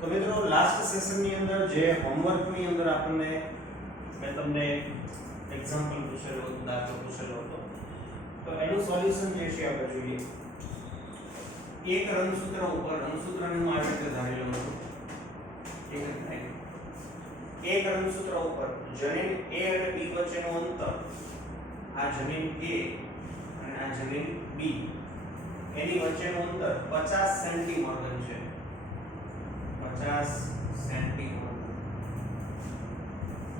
તો મિત્રો લાસ્ટ સેશનની અંદર જે હોમવર્કની અંદર આપણને મેં તમને એક્ઝામ્પલ પૂછેલો હતો, દાખલો પૂછેલો હતો, તો એનું સોલ્યુશન જે છે આપણે જોઈએ. એક રંગસૂત્ર ઉપર રંગસૂત્રને હું આ રીતે ધારી લઉં છું. એક રંગસૂત્ર ઉપર જનીન A અને B વચ્ચેનું અંતર, આ જનીન A અને આ જનીન B, એની વચ્ચેનું અંતર 50 સેન્ટીમીટર છે. 50 સેન્ટીમીટર.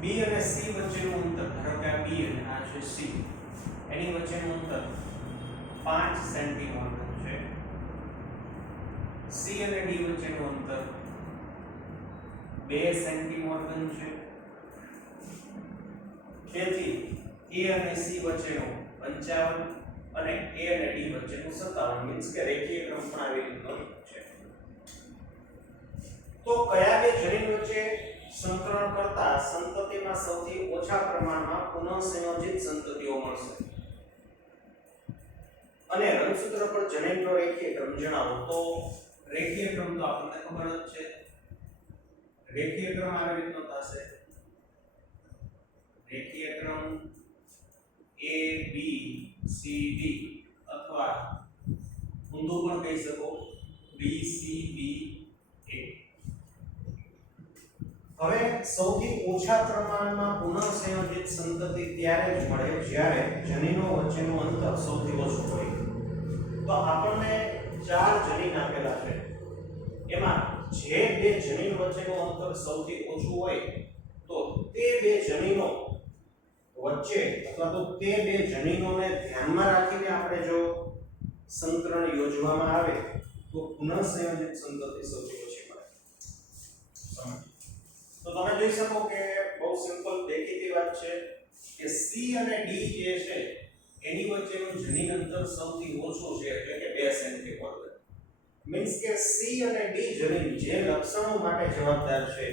B અને C વચ્ચેનું અંતર, ધારો કે આ B અને આ છે C, એની વચ્ચેનું અંતર 5 સેન્ટીમીટર છે. C અને D વચ્ચેનું અંતર 2 સેન્ટીમીટર છે. તેથી A અને C વચ્ચેનું 55 અને A અને D વચ્ચેનું 57, મીન્સ કે રેખીય ક્રમ પણ આવી રીતનો છે. તો કયા બે જનીન વચ્ચે સંકરણ કરતા સંતતિમાં સૌથી ઓછા પ્રમાણમાં પુનઃસંયોજિત સંતતિઓ મળશે? અને રંગસૂત્ર પર જનીનનો રેખીય ક્રમ જણાવો. તો રેખીય ક્રમ તો આપણને ખબર જ છે. રેખીય ક્રમ આવી રીતનો થશે. રેખીય ક્રમ A B C D, અથવા ઊંધું પણ કહી શકો B C B A. હવે સૌથી ઓછા પ્રમાણમાં પુનઃસંયોજિત સંતતિ ત્યારે જ મળે જ્યારે જનીનો વચ્ચેનું અંતર સૌથી ઓછું હોય. તો આપણને 4 જનીન આપેલા છે. એમાં જે બે જનીન વચ્ચેનું અંતર સૌથી ઓછું હોય તો તે બે જનીનો વચ્ચે અથવા તો તે બે જનીનોને ધ્યાનમાં રાખીને આપણે જો સંકરણ યોજવામાં આવે તો પુનઃસંયોજિત સંતતિ સૌથી ઓછી મળે. તો તમે જોઈ શકો કે બહુ સિમ્પલ દેખીતી વાત છે કે C અને D જે છે એની વચ્ચેનું જનીન અંતર સૌથી ઓછું છે, એટલે કે 2 સેન્ટીમીટર. મીન્સ કે C અને D જનીન જે લક્ષણો માટે જવાબદાર છે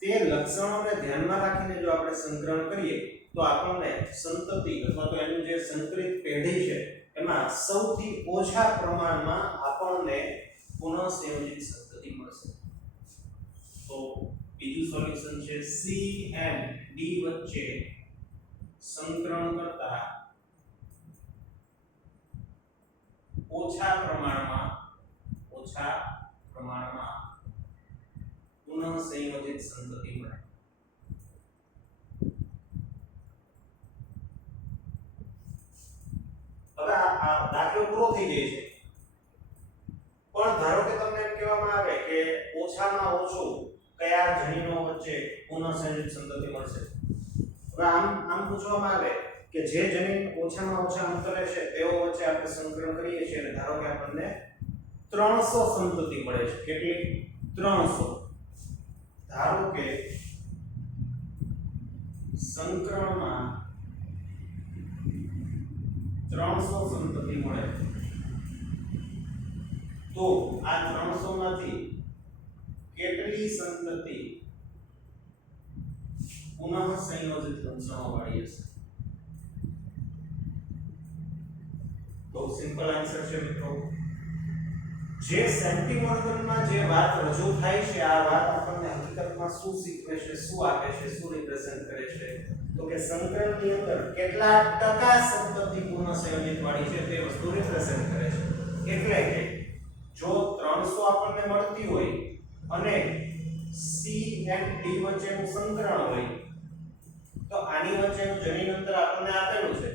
તે લક્ષણોને ધ્યાનમાં રાખીને જો આપણે સંકરણ કરીએ તો આપણને સંતતિ અથવા તો એનું જે સંકરિત પેઢી છે એમાં સૌથી ઓછા પ્રમાણમાં આપણને પુનઃસંયોજિત સંતતિ મળશે. તો બીજું સોલ્યુશન છે C and D વચ્ચે સંકરણ કરતા ઓછા પ્રમાણમાં પુનઃસંયોજિત સંતતિ મળે. હવે આ દાખલો પૂરો થઈ જાય છે, પણ ધારો કે તમને એમ કહેવામાં આવે કે ઓછામાં ઓછું કયા જનીનો વચ્ચે પુનઃસંયોજિત સંતતિ મળશે. હવે આમ પૂછવામાં આવે કે જે જનીન ઓછામાં ઓછા અંતરે છે તેઓ વચ્ચે આપણે સંકરણ કરીએ છીએ અને ધારો કે આપણને 300 સંતતિ મળે છે. કેટલી? 300. ધારો કે સંકરણમાં 300 સંતતિ મળે તો આ 300 માંથી કેટલી સંતતિ પુનઃસંયોજિત લક્ષણો વાળી હશે? બહુ સિમ્પલ આન્સર છે મિત્રો. જે સેન્ટીમીટરમાં જે વાત રજૂ થાય છે આ વાત આપણને હકીકતમાં શું શીખવે છે, શું આપે છે, શું રિપ્રેઝન્ટ કરે છે? તો કે સંકરણની અંદર કેટલા ટકા સંતતિ પુનઃસંયોજિત વાળી છે તે વસ્તુ રિપ્રેઝન્ટ કરે છે. એટલે કે જો 300 આપણને મળતી હોય અને C and D વચ્ચેનું સંકરણ હોય તો આની વચ્ચેનું જનીન અંતર આપણને આપેલું છે.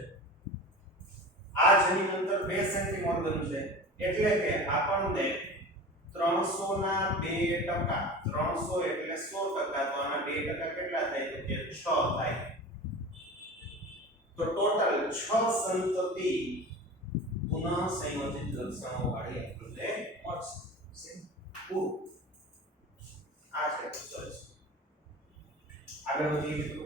આ જનીન અંતર 2 સેન્ટીમીટર છે, એટલે કે આપણને 300 ના 2%, 300 એટલે 100%, તો આના 2% કેટલા થાય? તો કે 6 થાય. તો ટોટલ 6 સંતતિ પુનઃસંયોજિત લક્ષણો વાળી આપણને મળશે. પૂરું. આ છે સરસ. આગળ વધીએ મિત્રો.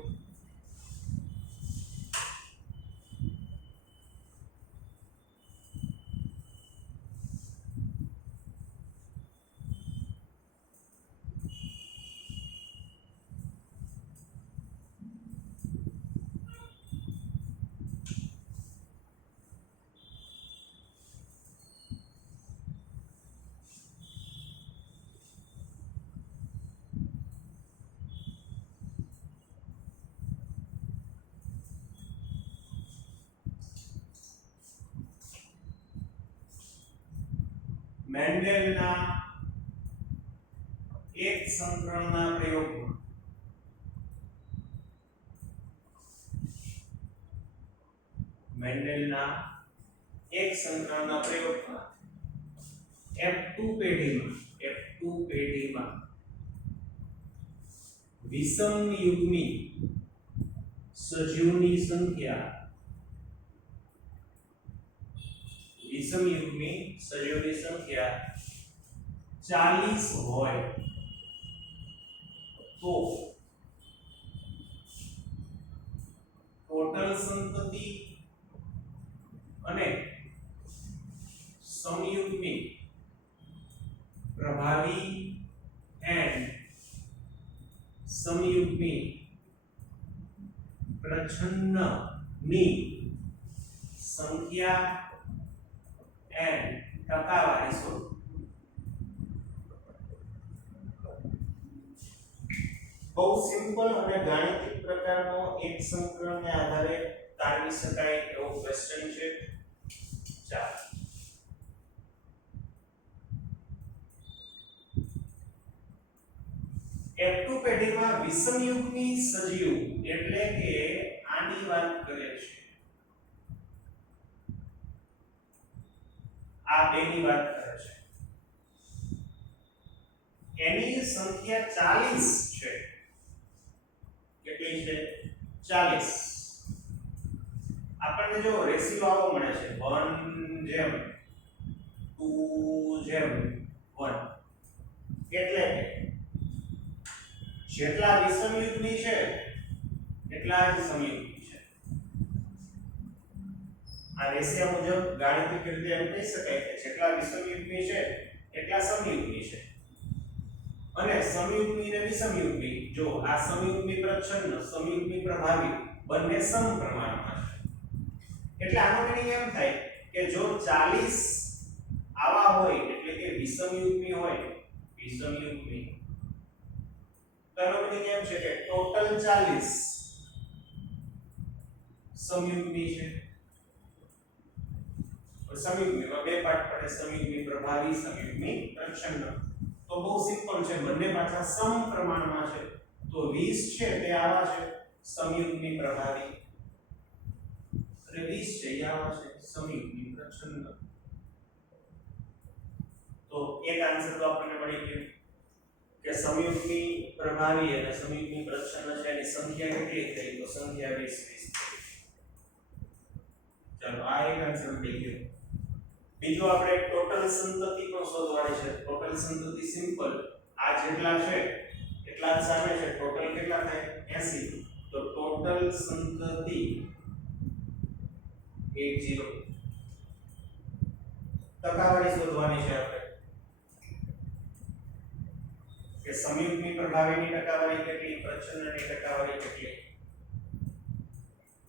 મેન્ડેલના એક સંકરણના પ્રયોગમાં મેન્ડેલના એક સંકરણના પ્રયોગમાં F2 પેઢીમાં વિષમ યુગ્મી સજીવની સંખ્યા 40 હોય તો ટોટલ સંતતિ અને સમયુગ્મી પ્રભાવી એન્ડ સમયુગ્મી પ્રચ્છન્નની સંખ્યા એન્ડ ટકાવારી શોધો. બહુ સિમ્પલ અને ગાણિતિક પ્રકારનો એક સંકલનને આધારે તારવી શકાય એવો ક્વેશ્ચન છે. ચાલો F2 પેઢીમાં વિષમયુગ્મી સજીવ એટલે કે આની વાત કરે છે, આ બેની વાત કરે છે. એની સંખ્યા 40 છે. કેટલી છે? 40. આપણને જો રેશિયો આવો મળે છે 1:2:1 એટલે કે જેટલા વિષમયુગ્મી છે એટલા જ સમયુગ્મી છે. આ રેશિયો મુજબ ગાણિતિક રીતે એમ કહી શકાય કે જેટલા વિષમયુગ્મી છે એટલા સમયુગ્મી છે. અને સમયુગ્મી અને વિષમયુગ્મી, જો આ સમયુગ્મી પ્રચ્છન્ન સમયુગ્મી પ્રભાવી બંને સમપ્રમાણમાં છે. એટલે આનો મીનિંગ એમ થાય કે જો 40 આવા હોય એટલે કે વિષમયુગ્મી હોય, વિષમયુગ્મી તેનો મીનિંગ એમ છે કે ટોટલ 40 સમયુગ્મી છે. સમયુગ્મીમાં બે પાર્ટ પડે, સમયુગ્મી પ્રભાવી, સમયુગ્મી પ્રચ્છન્ન. તો બહુ સિમ્પલ છે, બંને પાછા સમપ્રમાણમાં છે. તો 20 છે તે આવા છે સમયુગ્મી પ્રભાવી અને 20 છે એ આવા છે સમયુગ્મી પ્રચ્છન્ન. તો એક આન્સર તો આપણને મળી ગયો કે સમયુગ્મી પ્રભાવી અને સમયુગ્મી પ્રચ્છન્ન છે એની સંખ્યા કેટલી થઈ? તો સંખ્યા 20 થઈ. ચાલો આ એક આન્સર મળી ગયો. બીજો આપણે ટોટલ સંતતિ પણ શોધવાની છે. ટોટલ સંતતિ સિમ્પલ, આ જેટલા છે એટલા જ સામે છે. ટોટલ કેટલા થાય? 80. તો ટોટલ સંતતિ 80. ટકાવારી શોધવાની છે આપણે કે સમયુગ્મી પ્રભાવીની ટકાવારી કેટલી, પ્રચ્છન્નની ટકાવારી કેટલી.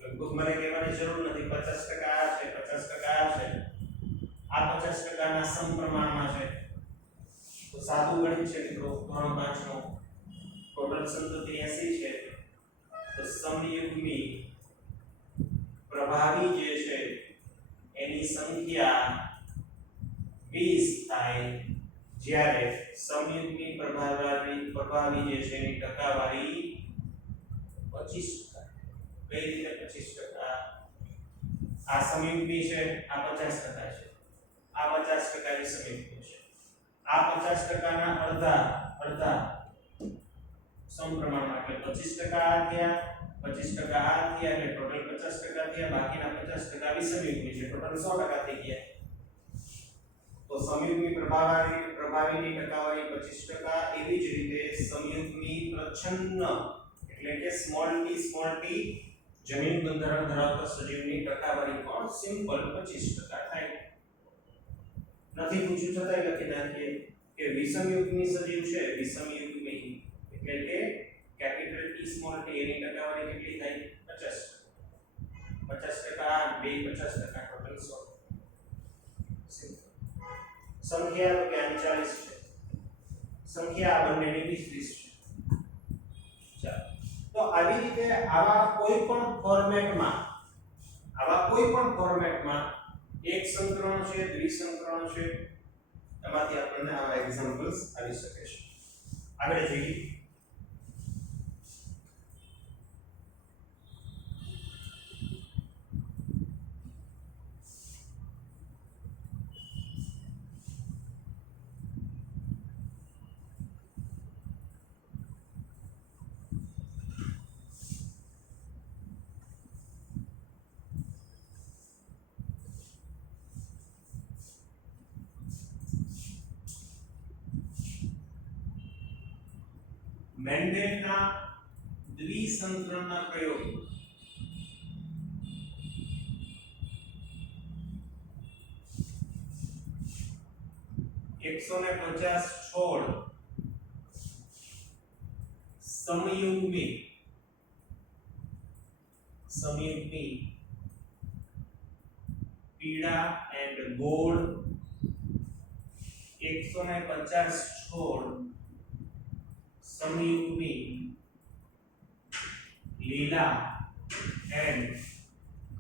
લગભગ મને કહેવાની જરૂર નથી 50% આ છે, 50% આ છે. આ 50% ના સમપ્રમાણમાં છે. તો સાદું ગણિત છે મિત્રો, ધોરણ 5 નો. ટોટલ સંતતિ 80 છે તો સમયુગ્મી પ્રભાવી જે છે એની સંખ્યા 20 થાય, જ્યારે સમયુગ્મી પ્રભાવી જે છે એની ટકાવારી 25%. કઈ રીતે 25%? આ સમયુગ્મી છે, આ 50% છે. આ 50% ની સમયુગ્મી છે. આ 50% ના અડધા સમપ્રમાણમાં એટલે 25% આ થયા, 25% આ થયા એટલે ટોટલ 50% થયા. બાકીના 50% વિષમયુગ્મી છે, ટોટલ 100% થઈ ગયા. તો સમયુગ્મી પ્રભાવીની ટકાવારી 25%. એવી જ રીતે સમયુગ્મી પ્રચ્છન્ન એટલે કે સ્મોલ t જમીન બંધારણ ધરાવતા સજીવની ટકાવારી પણ સિમ્પલ 25% થાય. નથી પૂછ્યું છતાંય લખી નાખીએ કે વિષમયુગ્મી સજીવ છે, વિષમયુગ્મી એટલે કે કેપિટલ T સ્મોલ t એની ટકાવારી કેટલી થાય? 50%. 50% બે 50% ટોટલ 100. સંખ્યા તો કે આની 40 છે, સંખ્યા આ બંનેની 20 છે. ચાલો તો આવી રીતે આવા કોઈ પણ ફોર્મેટમાં એક સંકરણ છે, દ્વિસંકરણ છે એમાંથી આપણને આવા એક્ઝામ્પલ્સ આવી શકે છે. આગળ જોઈએ. મેન્ડેલના દ્વિસંકરણના પ્રયોગ. એકસો ને 50 છોડ સમયુગ્મી પીળા એન્ડ ગોળ 150 છોડ સમયુગ્મી લીલા એન્ડ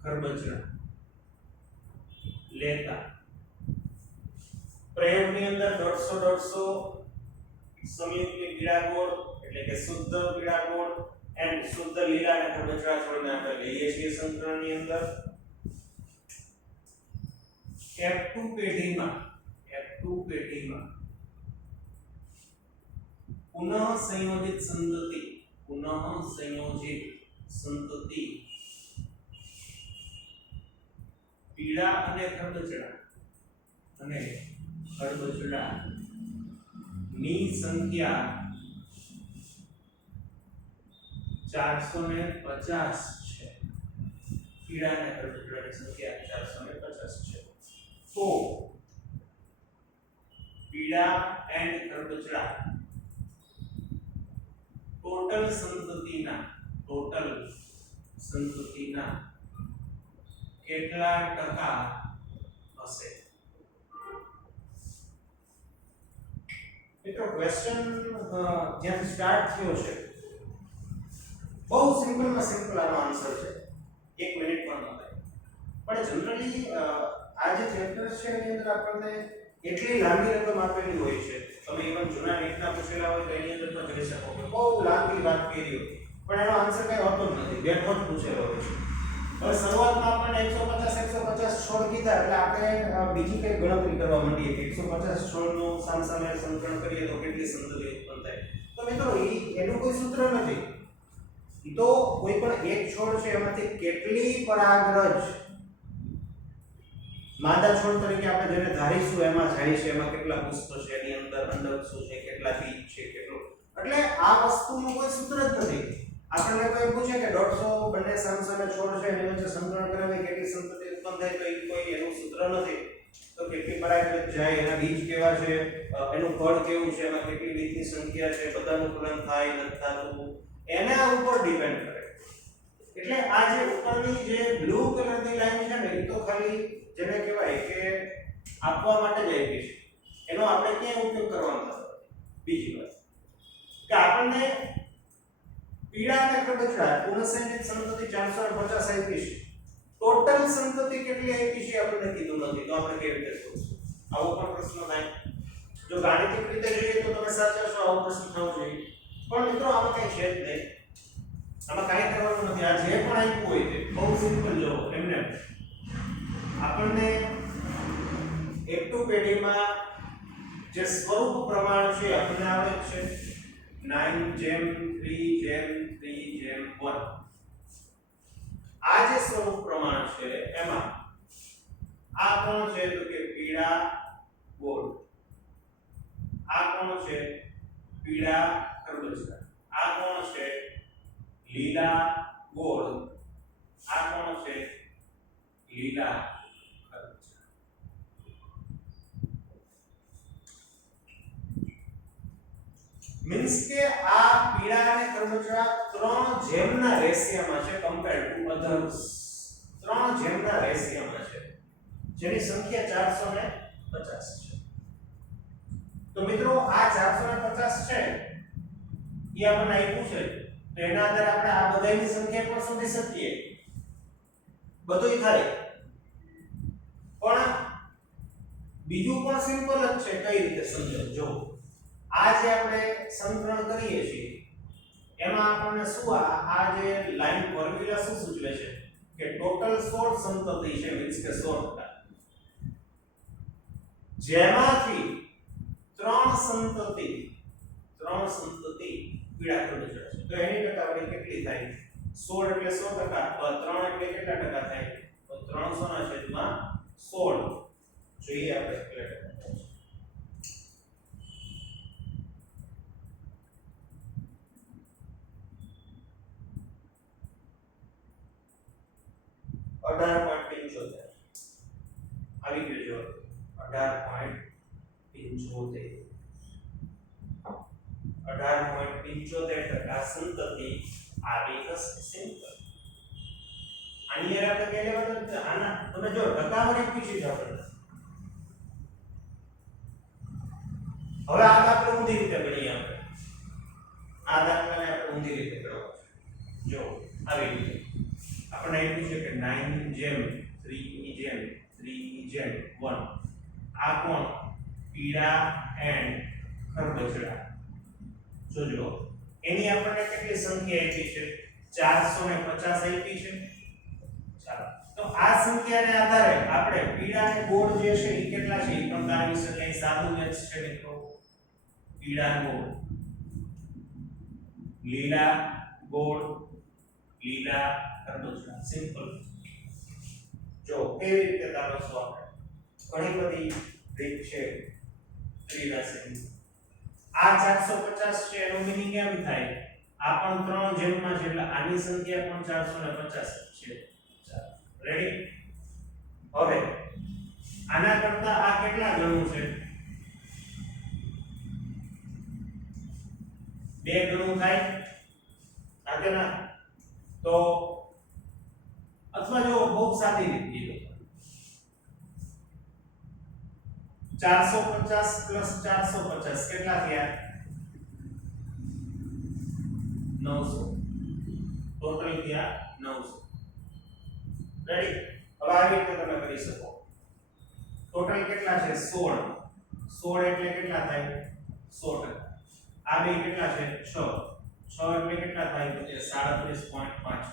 ખરબચડા લેતા. પ્રયોગની અંદર 150 સમયુગ્મી પીળા ગોળ એટલે કે શુદ્ધ પીળા ગોળ એન્ડ શુદ્ધ લીલા અને ખરબચડા છોડને આપણે લઈએ છીએ સંકરણની અંદર. F2 પેઢીમાં પુનઃ સંયોજિત સંતતિ પીળા અને ખરબચડા ની સંખ્યા 450 છે. પીળા અને ખરબચડાની સંખ્યા 450 છે. તો પીળા એન્ડ ખરબચડા ટોટલ સંતતિના કેટલા ટકા હશે? મિત્રો ક્વેશ્ચન જ્યાં સ્ટાર્ટ થયો છે બહુ સિમ્પલમાં સિમ્પલ આનો આન્સર છે. 1 મિનિટ પણ ન થાય. પણ જનરલી આ જે ચેપ્ટર છે એની અંદર આપણને એટલી લાંબી રકમ આપેલી હોય છે. તમે ઇવન જૂના નીટના પૂછેલા હોય તો એની અંદર પણ જોઈ શકો કે બહુ લાંબી વાત કરી હોય પણ એનો આન્સર કઈ હોતો જ નથી, બેઠો જ પૂછેલો હોય છે. હવે શરૂઆતમાં આપણને 150 છોડ કીધા એટલે આપણે બીજી કઈ ગણતરી કરવા માંડીએ કે 150 છોડનું સામસામે સંકલન કરીએ તો કેટલી સંતતિ ઉત્પન્ન થાય. તો મિત્રો એનું કોઈ સૂત્ર નથી. તો કોઈ પણ એક છોડ છે એમાંથી કેટલી પરાગરજ માદા છોડ તરીકે આપણે જેને ધારીશું એમાં જાય છે, એમાં કેટલા પુષ્પ છે, એની અંદર અંડક શું છે, કેટલા બીજ છે, કેટલું. એટલે આ વસ્તુનું કોઈ સૂત્ર જ નથી. આપણને કોઈ પૂછે કે 150 બંને સામસામે છોડ છે એની વચ્ચે સંકલન કરાવે કેટલી સંતતિ ઉત્પન્ન થાય તો એ કોઈ એનું સૂત્ર નથી. તો કેટલી પરાગરજ જાય, એના બીજ કેવા છે, એનું ફળ કેવું છે, એમાં કેટલી બીજની સંખ્યા છે, બધાનું ફલન થાય નથી થતું, એના ઉપર ડિપેન્ડ કરે. એટલે આ જે ઉપરની જે બ્લુ કલરની લાઈન છે ને એ તો ખાલી જેને કહેવાય કે આપવા માટે જ આપી છે. એનો આપણે ક્યાં ઉપયોગ કરવાનો નથી. બીજી વાત કે આપણને પીળા અને ખરબચડા પુનઃસંયોજિત સંતતિ 450 આપી છે. ટોટલ સંતતિ કેટલી આપી છે આપણને કીધું નથી. તો આપણે કેવી રીતે શોધશું? આવો પણ પ્રશ્ન થાય. જો ગાણિતિક રીતે જોઈએ તો તમે સાચા છો, આવો પ્રશ્ન થવો જોઈએ. પણ મિત્રો આમાં કઈ છે જ નહીં. આમાં કાંઈ કરવાનું નથી. આ જે પણ આપ્યું હોય તે બહુ સિમ્પલ જો એમને આપણને F2 પેઢીમાં જે સ્વરૂપ પ્રમાણ છે આપણને આવે છે 9:3:3:1. આ જે સ્વરૂપ પ્રમાણ છે એમાં આ કોણ છે તો કે પીળા ગોળ, આ કોણ છે પીળા ખરબચડા, આ કોણ છે લીલા ગોળ, આ કોણ છે લીલા ખરબચડા. મીન્સ કે આ પીળા અને ખરબચડા 3 ના રેશિયોમાં છે કમ્પેર્ડ ટુ અધર્સ. 3 ના રેશિયોમાં છે જેની સંખ્યા 450 છે. તો મિત્રો આ 450 છે એ આપણને આપ્યું છે તો એના આધારે આપણે આ બધાની સંખ્યા પણ શોધી શકીએ. બધુંય થાય પણ બીજું પણ સિમ્પલ જ છે, કઈ રીતે સમજો. જો આ જે આપણે સંકલન કરીએ છીએ એમાં આપણને શું આ જે લાઈન ફોર્મ્યુલા શું સૂચવે છે કે ટોટલ 16 સંતતિ છે, મીન્સ કે 16%, જેમાંથી ત્રણ સંતતિ પીળા ખરબૂચા છે. તો એની ટકાવારી કેટલી થાય? 16 એટલે 100%, તો 3 એટલે કેટલા ટકા થાય? તો 300/16. જોઈએ આપણે કેટલા ટકા થાય છે. 18.75 આવી ગયો જો 18.75 સંતતિ આવી હશે સિમ્પલ. આની યાર આપણે કઈ લેવાનું છે? આના તમે જો ટકાવારી પૂછી છે આપણે. હવે આ દાખલો ઊંધી રીતે ગણીએ આપણે. આ દાખલાને આપણે ઊંધી રીતે કરવો છે. જો આવી રીતે આપણે આપ્યું છે કે 9:3:3:1. આ કોણ? પીળા એન્ડ ખરબચડા. જોજો એની આપણને કેટલી સંખ્યા આપી છે? 450 આપી છે. ચાલો તો આ સંખ્યાને આધારે આપણે પીળા અને ગોળ જે છે એ કેટલા છે એ પણ તારવી શકાય. સાદું જ છે મિત્રો. પીળા ગોળ, લીલા ગોળ, લીલા ખરબચડા. સિમ્પલ. જો કેવી રીતે તારવશો આપણે? ઘણી બધી રીત છે ત્રિરાશિની. આ 450 છે એનો મીનિંગ એમ થાય આ પણ 3 જેમમાં છે એટલે આની સંખ્યા પણ 450 છે. ચાલો રેડી. હવે આના કરતા આ કેટલા ગણું છે? 2 ગણું થાય. આ કે ના? તો અથવા જો બહુ સાદી રીત કીધું 450 + 450 કેટલા થયા? 900. ટોટલ થયા 900. રેડી. હવે આવી રીતે તમે કરી શકો. ટોટલ કેટલા છે? 16. 16 એટલે કેટલા થાય? 100%. આ બે કેટલા છે? 6. 6 એટલે કેટલા થાય? તો કે 37.5.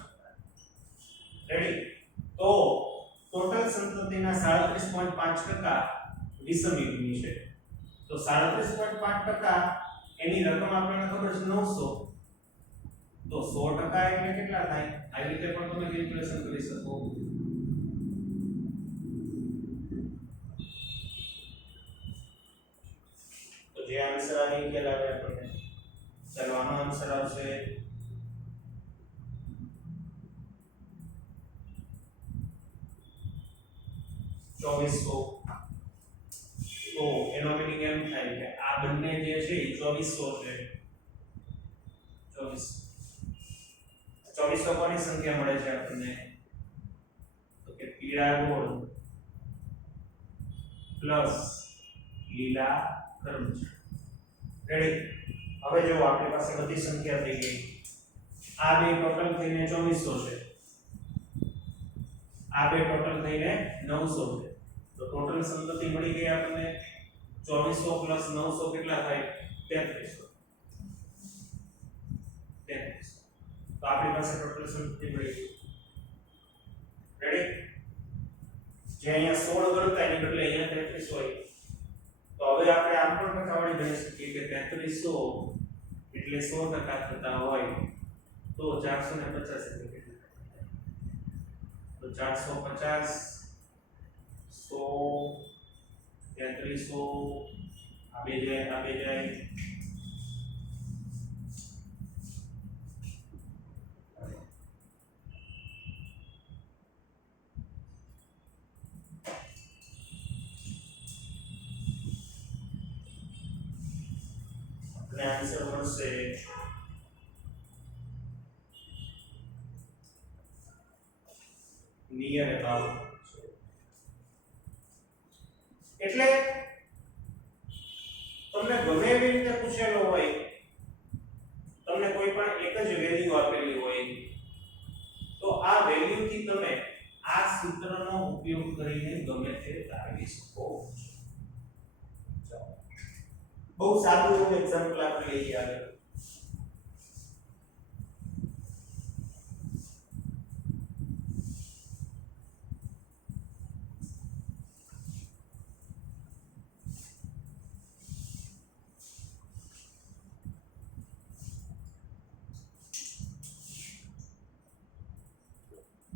રેડી. તો ટોટલ સંતતિના 37.5% વિષમ યુગ્મી છે. તો 37.5% એની રકમ આપણને ખબર છે 900. તો 100% એટલે કેટલા થાય? આવી રીતે પણ તમે કેલ્ક્યુલેશન કરી શકો. તો જે આન્સર આવી ખ્યાલ આવે આપણને. ચાલો આનો આન્સર આવશે 2400. તો એનો મીનિંગ એમ થાય કે આ બંને જે છે એ 2400 છે. 2400 કોની સંખ્યા મળે છે આપણને? તો કે પીળા ગોળ પ્લસ લીલા ખરબચડા. રેડી. હવે જો આપણી પાસે બધી સંખ્યા થઈ ગઈ. આ બે ટોટલ થઈને 2400 છે. આ બે ટોટલ થઈને 900 છે. તો ટોટલ સંતતિ મળી ગઈ આપણને 2400 + 900 કેટલા થાય? 3300. તો આપણી પાસે ટોટલ સંતતિ મળી ગઈ. રેડી. જે અહીંયા 16 ગણતા એની બદલે અહીંયા 3300 હોય. તો હવે આપણે આમ પણ ટકાવારી ગણી શકીએ કે 3300 એટલે 100% થતા હોય તો 450 એટલે કેટલા? તો 450 100 3300 આ બે જાય. આન્સર મળશે નિયર અબાઉટ. એટલે તમને ગમે એવી રીતે પૂછેલો હોય, તમને કોઈ પણ એક જ વેલ્યુ આપેલી હોય તો આ વેલ્યુ થી તમે આ સૂત્રનો ઉપયોગ કરીને ગમે તે તારવી શકો છો. બહુ સાદું એવું એક્ઝામ્પલ આપણે લઈએ આગળ.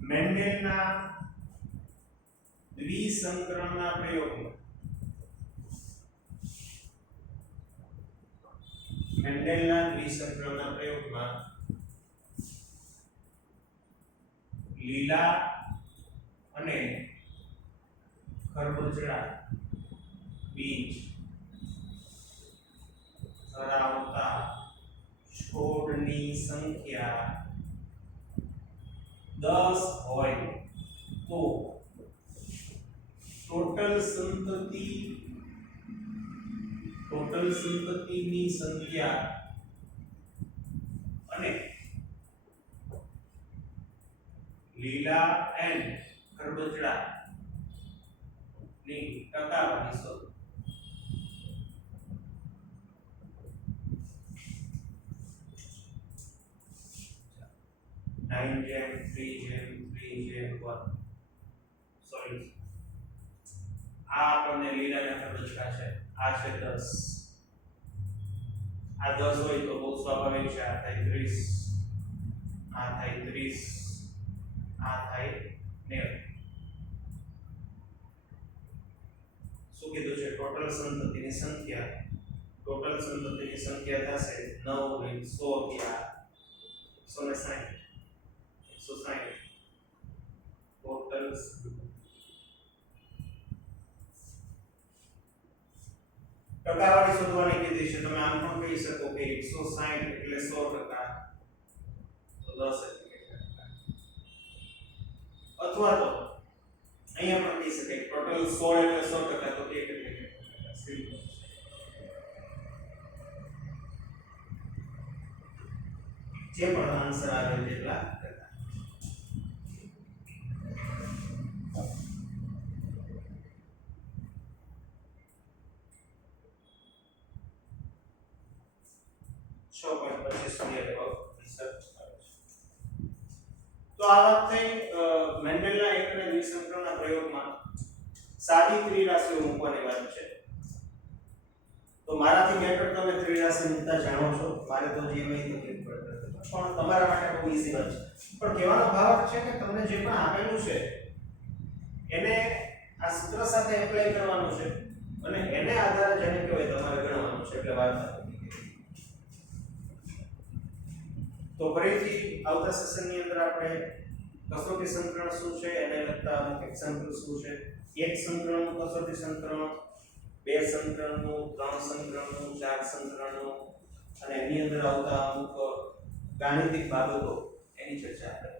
મેન્ડેલના દ્વિસંકરણના પ્રયોગમાં લીલા અને ખરબૂચડા બીજ ધરાવતા છોડની સંખ્યા 10 હોય તો ટોટલ સંતતિની સંખ્યા અને લીલા એન્ડ ખરબૂચડા ની ટકાવારી શોધો. Nine gem, 3 gem, 3 gem, 1. Sorry. આ આપણને લીલાના ખરબૂચડા છે. આ છે 10. આ 10 હોય તો બહુ સ્વાભાવિક છે. આ થાય 30. આ થાય 30. આ થાય 90. શું કીધું છે? ટોટલ સંતતિની સંખ્યા થશે 9 100 થી આ 160 ટોટલ ટકાવારી શોધવાની કીધી છે. તમે આમ પણ કહી શકો કે 160 એટલે 100%, તો 10 એટલે અથવા તો અહીંયા પણ કહી શકાય ટોટલ 16 એટલે 100%, તો 1 એટલે સિમ્પલ. જે પણ આન્સર આવે તેટલા કરતા. તો આ વાત થઈ મેન્ડેલના એક અને દ્વિસંકરણના પ્રયોગમાં સાદી ત્રિરાશીઓ મૂકવાની વાત છે. તો મારાથી બેટર તમે ત્રિરાશી મૂકતા જાણો છો. મારે તો જે એમાં તકલીફ પડે, પણ તમારા માટે બહુ ઈઝી વાત છે. પણ કહેવાનો ભાવ છે કે તમને જે પણ આપેલું છે એને આ સૂત્ર સાથે એપ્લાય કરવાનું છે અને એને આધારે જેને કહેવાય તમારે ગણવાનું છે. એટલે વાત તો ફરીથી આવતા સેશનની અંદર આપણે કસોટી સંકલન શું છે એને લગતા અમુક એક્ઝામ્પલ શું છે, એક સંકલનનું કસોટી સંકલન, બે સંકલનનું, ત્રણ સંકલનનું, ચાર સંકલનનું અને એની અંદર આવતા અમુક ગાણિતિક બાબતો એની ચર્ચા આપણે